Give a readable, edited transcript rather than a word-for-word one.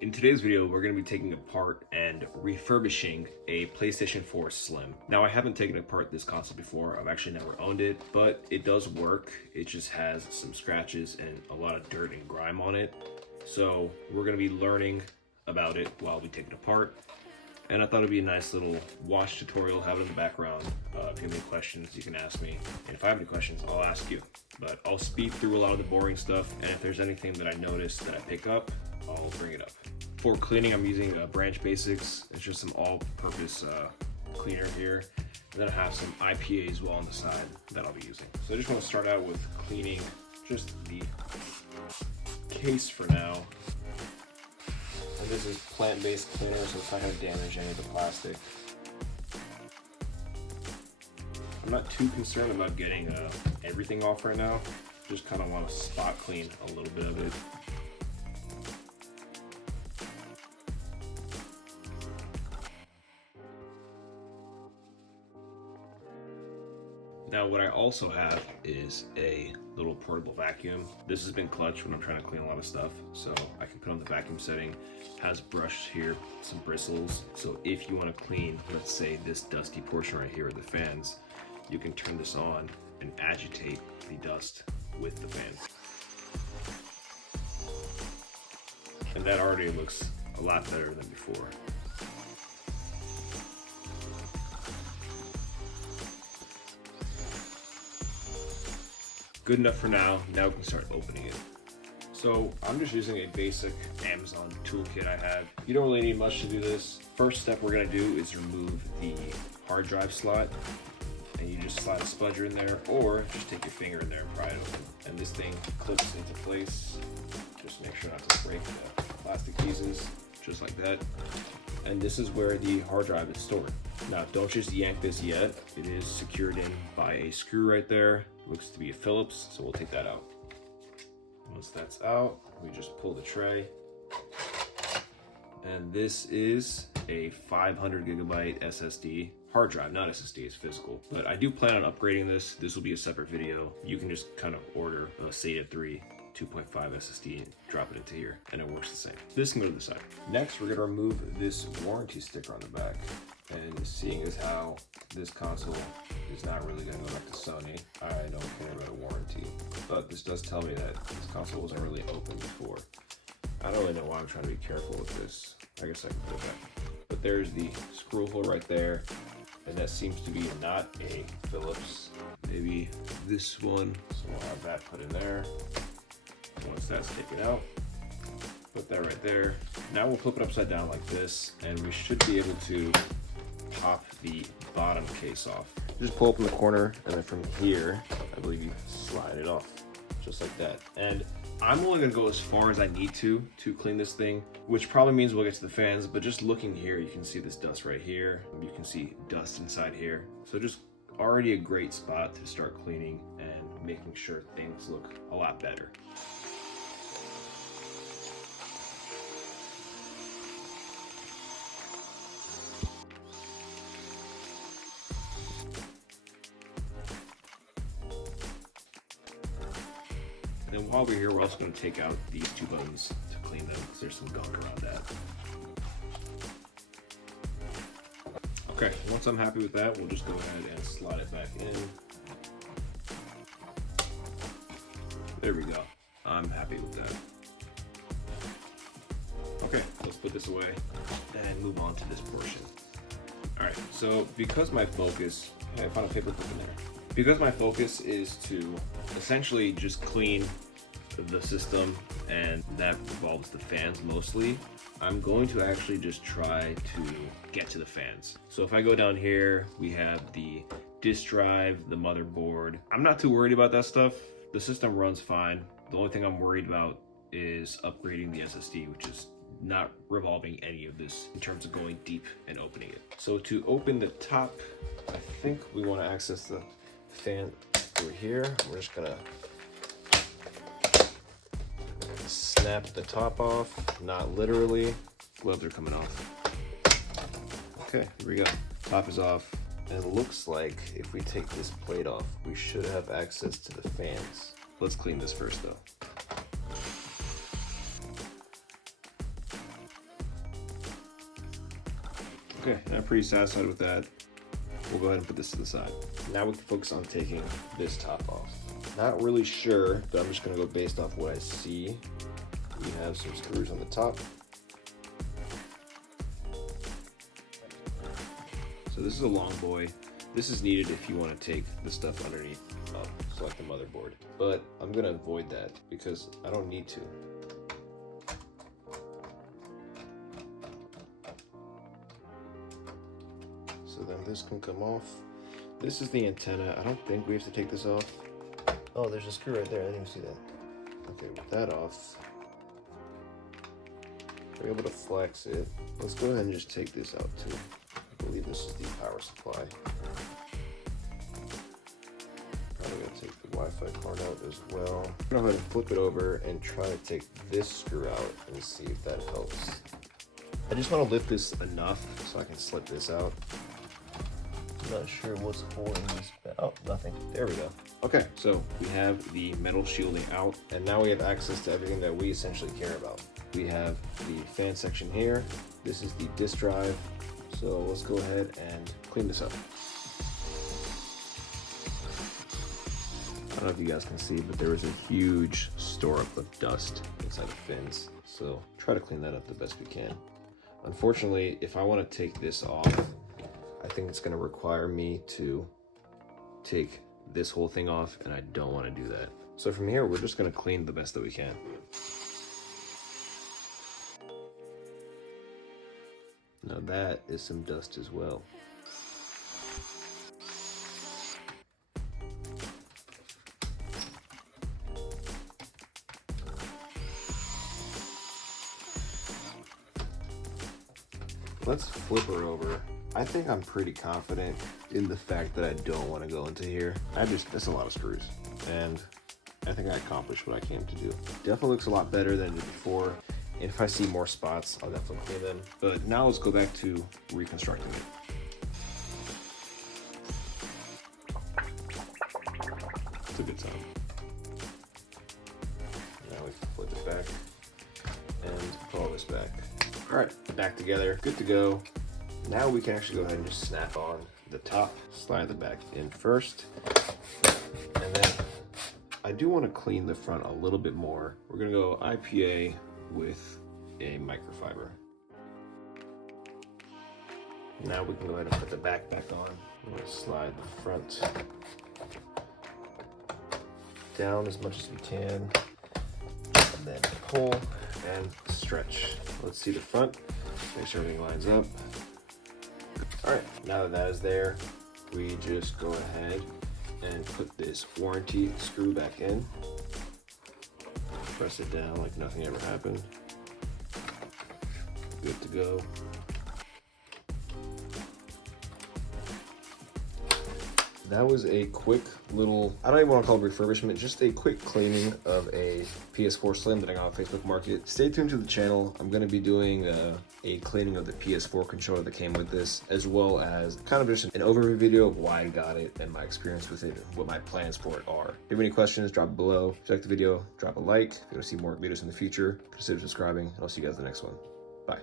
In today's video, we're going to be taking apart and refurbishing a PlayStation 4 Slim. Now, I haven't taken apart this console before. I've actually never owned it, but it does work. It just has some scratches and a lot of dirt and grime on it. So we're going to be learning about it while we take it apart. And I thought it'd be a nice little watch tutorial, have it in the background. If you have any questions, you can ask me. And if I have any questions, I'll ask you. But I'll speed through a lot of the boring stuff. And if there's anything that I notice that I pick up, I'll bring it up. For cleaning, I'm using Branch Basics. It's just some all-purpose cleaner here. And then I have some IPA as well on the side that I'll be using. So I just want to start out with cleaning just the case for now. And this is plant-based cleaner, so it's not going to damage any of the plastic. I'm not too concerned about getting everything off right now. Just kind of want to spot clean a little bit of it. Now what I also have is a little portable vacuum. This has been clutch when I'm trying to clean a lot of stuff. So I can put on the vacuum setting, has brush here, some bristles. So if you want to clean, let's say this dusty portion right here of the fans, you can turn this on and agitate the dust with the fan. And that already looks a lot better than before. Good enough for now. Now we can start opening it. So I'm just using a basic Amazon toolkit I have. You don't really need much to do this. First step we're gonna do is remove the hard drive slot. And you just slide a spudger in there, or just take your finger in there and pry it open. And this thing clips into place. Just make sure not to break the plastic pieces, just like that. And this is where the hard drive is stored. Now, don't just yank this yet. It is secured in by a screw right there. Looks to be a Phillips, so we'll take that out. Once that's out, we just pull the tray. And this is a 500 gigabyte SSD. Hard drive, not SSD, it's physical. But I do plan on upgrading this. This will be a separate video. You can just kind of order a SATA 3 2.5 SSD and drop it into here, and it works the same. This can go to the side. Next, we're gonna remove this warranty sticker on the back. And seeing as how this console is not really gonna go back to Sony, I don't care about a warranty. But this does tell me that this console wasn't really open before. I don't really know why I'm trying to be careful with this. I guess I can put it back. But there's the screw hole right there. And that seems to be not a Phillips. Maybe this one. So we'll have that put in there. Once that's taken out, put that right there. Now we'll flip it upside down like this, and we should be able to pop the bottom case off. Just pull open the corner, and then from here, I believe you slide it off, just like that. And I'm only gonna go as far as I need to clean this thing, which probably means we'll get to the fans, but just looking here, you can see this dust right here. You can see dust inside here. So just already a great spot to start cleaning and making sure things look a lot better. And then while we're here, we're also going to take out these two buttons to clean them because there's some gunk around that. Okay, once I'm happy with that, we'll just go ahead and slide it back in. There we go. I'm happy with that. Okay, let's put this away and move on to this portion. All right, so because my focus, I found a paper clip in there. Because my focus is to essentially just clean the system, and that involves the fans mostly, I'm going to actually just try to get to the fans. So if I go down here, we have the disk drive, the motherboard. I'm not too worried about that stuff. The system runs fine. The only thing I'm worried about is upgrading the SSD, which is not revolving any of this in terms of going deep and opening it. So to open the top, I think we want to access the fan through here. We're just gonna snap the top off, not literally. Gloves are coming off. Okay, here we go. Top is off. And it looks like if we take this plate off, we should have access to the fans. Let's clean this first though. Okay, I'm pretty satisfied with that. We'll go ahead and put this to the side. Now we can focus on taking this top off. Not really sure, but I'm just gonna go based off what I see. We have some screws on the top. So this is a long boy. This is needed if you want to take the stuff underneath, so like the motherboard. But I'm gonna avoid that because I don't need to. So then this can come off. This is the antenna. I don't think we have to take this off. Oh, there's a screw right there. I didn't even see that. Okay, with that off, we're able to flex it. Let's go ahead and just take this out too. I believe this is the power supply. Probably gonna take the Wi-Fi card out as well. I'm gonna go ahead and flip it over and try to take this screw out and see if that helps. I just want to lift this enough so I can slip this out. I'm not sure what's holding this back. Oh, nothing. There we go. Okay, so we have the metal shielding out, and now we have access to everything that we essentially care about. We have the fan section here. This is the disk drive. So let's go ahead and clean this up. I don't know if you guys can see, but there was a huge store up of dust inside the fins. So try to clean that up the best we can. Unfortunately, if I want to take this off, I think it's going to require me to take this whole thing off, and I don't want to do that. So from here, we're just going to clean the best that we can. Now that is some dust as well. Let's flip her over. I think I'm pretty confident in the fact that I don't want to go into here. That's a lot of screws. And I think I accomplished what I came to do. Definitely looks a lot better than it did before. And if I see more spots, I'll definitely clean them. But now let's go back to reconstructing it. It's a good time. Now we can flip it back and pull this back. All right, back together, good to go. Now we can actually go ahead and just snap on the top, slide the back in first, and then I do want to clean the front a little bit more. We're gonna go IPA with a microfiber. Now we can go ahead and put the back on. I'm gonna slide the front down as much as we can, and then pull and stretch. Let's see the front, make sure everything lines up. All right, now that that is there, we just go ahead and put this warranty screw back in. Press it down like nothing ever happened. Good to go. That was a quick little, I don't even want to call it refurbishment, just a quick cleaning of a PS4 Slim that I got on Facebook Market. Stay tuned to the channel. I'm going to be doing a cleaning of the PS4 controller that came with this, as well as kind of just an overview video of why I got it and my experience with it, what my plans for it are. If you have any questions, drop it below. If you like the video, drop a like. If you want to see more videos in the future, consider subscribing, and I'll see you guys in the next one. Bye.